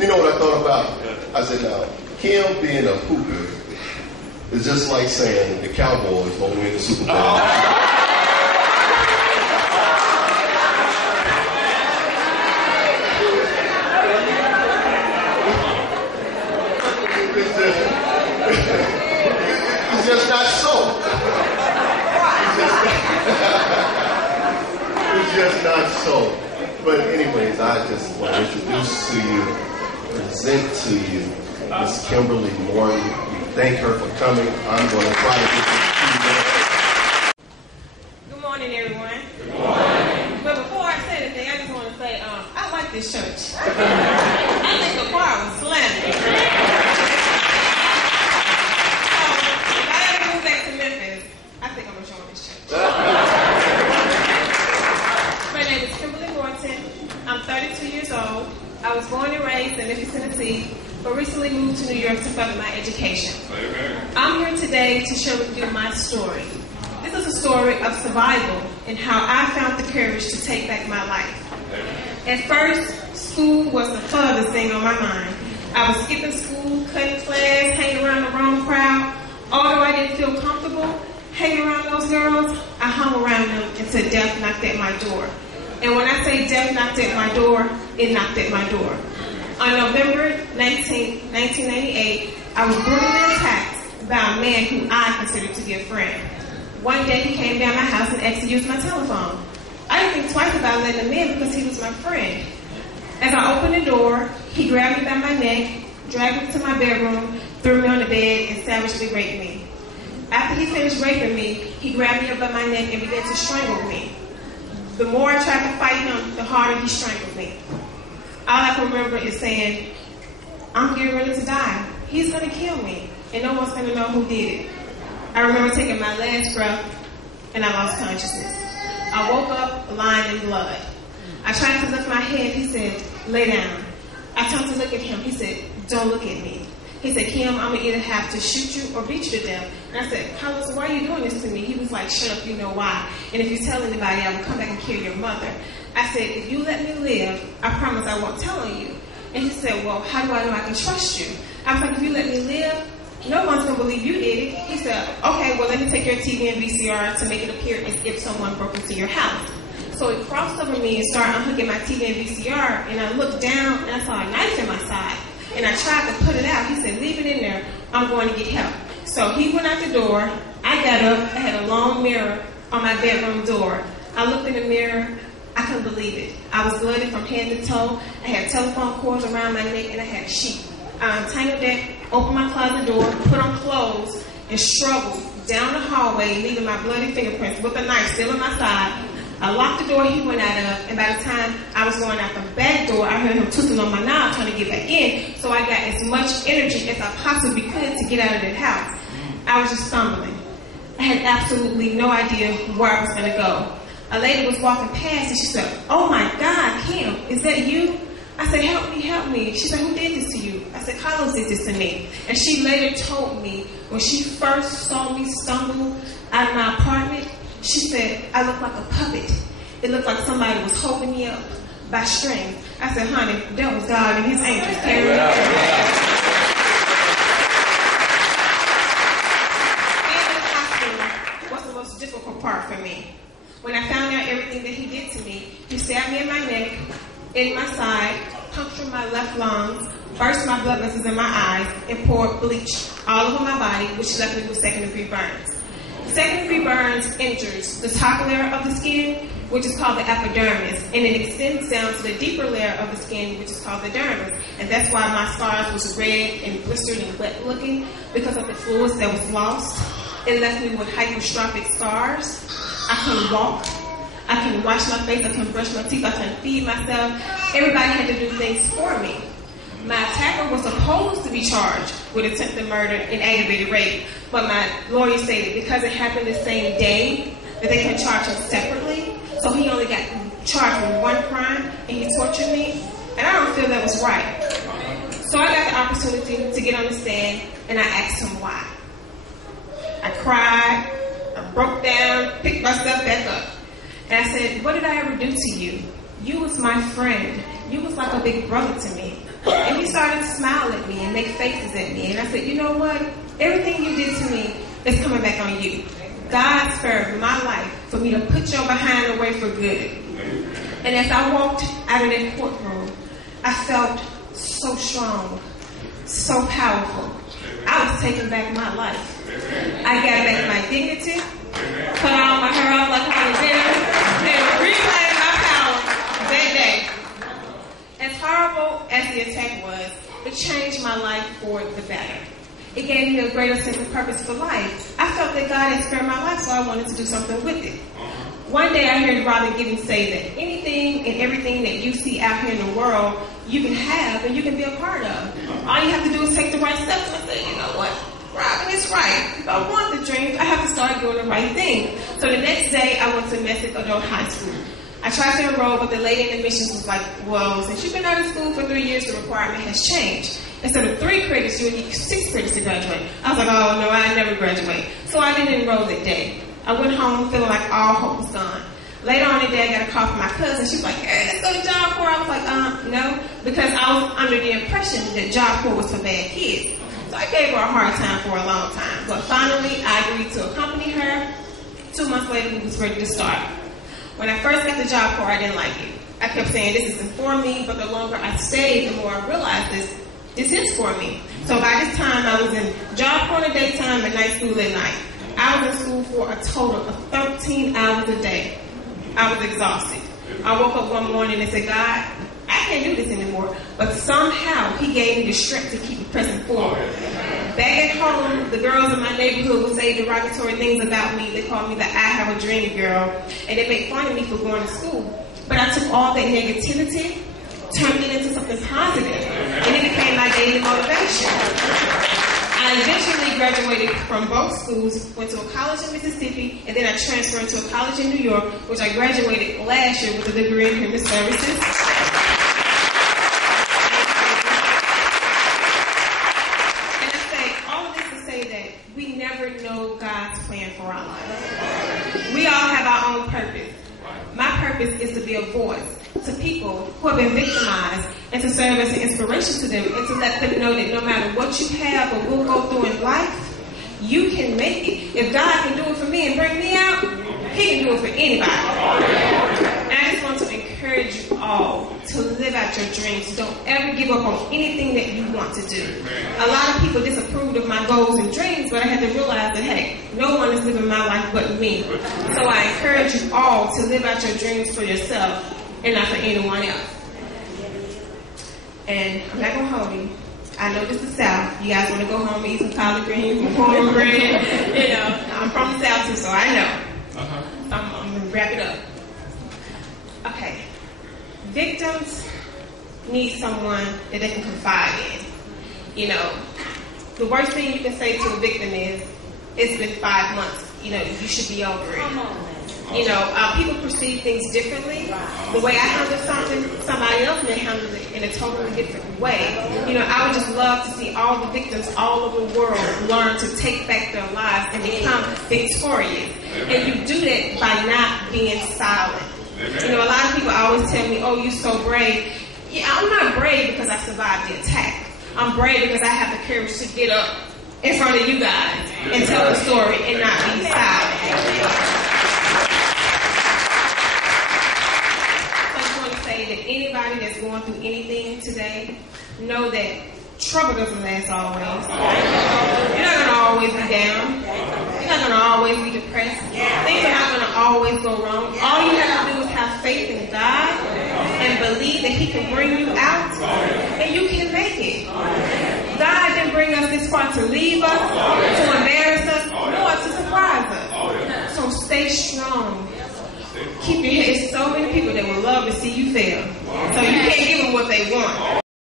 You know what I thought about? I said, now, Kim being a hooper is just like saying the Cowboys won't win the Super Bowl. It's just not so. It's just not so. But anyways, I just want to introduce to you, present to you, Miss Kimberlee Morton. We thank her for coming. I'm going to try to get this to you. Good morning, everyone. Good morning. But before I say anything, I just want to say, I like this church. I think the choir was slamming. If I ever move back to Memphis, I think I'm going to join this church. My name is Kimberlee Morton. I'm 32 years old. I was born and raised in Memphis, Tennessee, but recently moved to New York to further my education. I'm here today to share with you my story. This is a story of survival and how I found the courage to take back my life. At first, school was the furthest thing on my mind. I was skipping school, cutting class, hanging around the wrong crowd. Although I didn't feel comfortable hanging around those girls, I hung around them until death knocked at my door. And when I say death knocked at my door, it knocked at my door. On November 19, 1998, I was brutally attacked by a man who I considered to be a friend. One day he came down my house and asked to use my telephone. I didn't think twice about letting him in because he was my friend. As I opened the door, he grabbed me by my neck, dragged me to my bedroom, threw me on the bed, and savagely raped me. After he finished raping me, he grabbed me up by my neck and began to strangle me. The more I tried to fight him, the harder he strangled me. All I can remember is saying, I'm getting ready to die. He's going to kill me, and no one's going to know who did it. I remember taking my last breath, and I lost consciousness. I woke up lying in blood. I tried to lift my head. He said, lay down. I turned to look at him. He said, don't look at me. He said, Kim, I'm going to either have to shoot you or beat you to death. And I said, Carlos, why are you doing this to me? He was like, shut up, you know why. And if you tell anybody, I will come back and kill your mother. I said, if you let me live, I promise I won't tell on you. And he said, well, how do I know I can trust you? I was like, if you let me live, no one's going to believe you did it. He said, okay, well, let me take your TV and VCR to make it appear as if someone broke into your house. So he crossed over me and started unhooking my TV and VCR, and I looked down and I saw a knife in my side. And I tried to put it out. He said, leave it in there. I'm going to get help. So he went out the door. I got up. I had a long mirror on my bedroom door. I looked in the mirror. I couldn't believe it. I was bloody from head to toe. I had telephone cords around my neck, and I had a sheet. I untangled that, opened my closet door, put on clothes, and struggled down the hallway, leaving my bloody fingerprints with a knife still in my side. I locked the door he went out of, and by the time I was going out the back door, I heard him twisting on my knob trying to get back in, so I got as much energy as I possibly could to get out of that house. I was just stumbling. I had absolutely no idea where I was going to go. A lady was walking past, and she said, oh my God, Kim, is that you? I said, help me, help me. She said, who did this to you? I said, Carlos did this to me. And she later told me, when she first saw me stumble out of my apartment, she said, I looked like a puppet. It looked like somebody was holding me up by strings. I said, honey, that was God and his angels carrying me. Being in the hospital was the most difficult part for me. When I found out everything that he did to me, he stabbed me in my neck, in my side, punctured my left lung, burst my blood vessels in my eyes, and poured bleach all over my body, which left me with second-degree burns. Second-degree burns injures the top layer of the skin, which is called the epidermis, and it extends down to the deeper layer of the skin, which is called the dermis. And that's why my scars was red and blistered and wet looking, because of the fluids that was lost. It left me with hypertrophic scars. I couldn't walk. I couldn't wash my face. I couldn't brush my teeth. I couldn't feed myself. Everybody had to do things for me. My attacker was supposed to be charged with attempted murder and aggravated rape, but my lawyer stated because it happened the same day that they couldn't charge him separately, so he only got charged with one crime, and he tortured me, and I don't feel that was right. So I got the opportunity to get on the stand, and I asked him why. I cried, I broke down, picked myself back up, and I said, what did I ever do to you? You was my friend. You was like a big brother to me. And he started to smile at me and make faces at me. And I said, you know what? Everything you did to me is coming back on you. God spared my life for me to put your behind away for good. And as I walked out of that courtroom, I felt so strong, so powerful. I was taking back my life. I got back my dignity, cut all my hair off like Collard Greens, and reclaimed my power that day. As horrible as the attack was, it changed my life for the better. It gave me a greater sense of purpose for life. I felt that God had spared my life, so I wanted to do something with it. One day I heard Robin Gibbons say that anything and everything that you see out here in the world, you can have and you can be a part of. All you have to do is take the right steps. And I said, you know what, Robin is right. If I want the dreams, I have to start doing the right thing. So the next day I went to Memphis Adult High School. I tried to enroll, but the lady in admissions was like, well, since you've been out of school for 3 years, the requirement has changed. Instead of 3 credits, you need 6 credits to graduate. I was like, oh, no, I never graduate. So I didn't enroll that day. I went home feeling like all hope was gone. Later on that day, I got a call from my cousin. She was like, hey, let's go to Job Corps. I was like, no, because I was under the impression that Job Corps was for bad kids. So I gave her a hard time for a long time. But finally, I agreed to accompany her. 2 months later, we was ready to start. When I first got to Job Corps, I didn't like it. I kept saying, this isn't for me, but the longer I stayed, the more I realized this is for me. So by this time, I was in Job Corps in the daytime and night school at night. I was in school for a total of 13 hours a day. I was exhausted. I woke up one morning and said, God, I can't do this anymore. But somehow he gave me the strength to keep pressing forward. Back at home, the girls in my neighborhood would say derogatory things about me. They called me the I have a dream girl. And they made fun of me for going to school. But I took all that negativity, turned it into something positive. And it became my daily motivation. I eventually graduated from both schools, went to a college in Mississippi, and then I transferred to a college in New York, which I graduated last year with a degree in human services. And I say all of this to say that we never know God's plan for our lives. We all have our own purpose. My purpose is to be a voice to people who have been victimized and to serve as an inspiration to them and to let them know that no matter what you have or will go through in life, you can make it. If God can do it for me and bring me out, he can do it for anybody. And I just want to encourage you all to live out your dreams. Don't ever give up on anything that you want to do. A lot of people disapproved of my goals and dreams, but I had to realize that, hey, no one is living my life but me. So I encourage you all to live out your dreams for yourself and not for anyone else. And I'm not going to hold you. I know this is the South. You guys want to go home and eat some collard greens and cornbread. You know, I'm from the South too, so I know. I'm going to wrap it up. Okay. Victims need someone that they can confide in. You know, the worst thing you can say to a victim is, it's been 5 months. You know, you should be over it. You know, people perceive things differently. The way I handle something, somebody else may handle it in a totally different way. You know, I would just love to see all the victims all over the world learn to take back their lives and become victorious. And you do that by not being silent. You know, a lot of people always tell me, oh, you're so brave. Yeah, I'm not brave because I survived the attack. I'm brave because I have the courage to get up in front of you guys and tell the story and not be silent. That anybody that's going through anything today, know that trouble doesn't last always. You're not going to always be down. You're not going to always be depressed. Things are not going to always go wrong. All you have to do is have faith in God and believe that he can bring you out and you can make it. God didn't bring us this far to leave us, to embarrass us, nor to surprise us. So stay strong. Keep your head. There's so many people that would love to see you fail. So you can't give them what they want.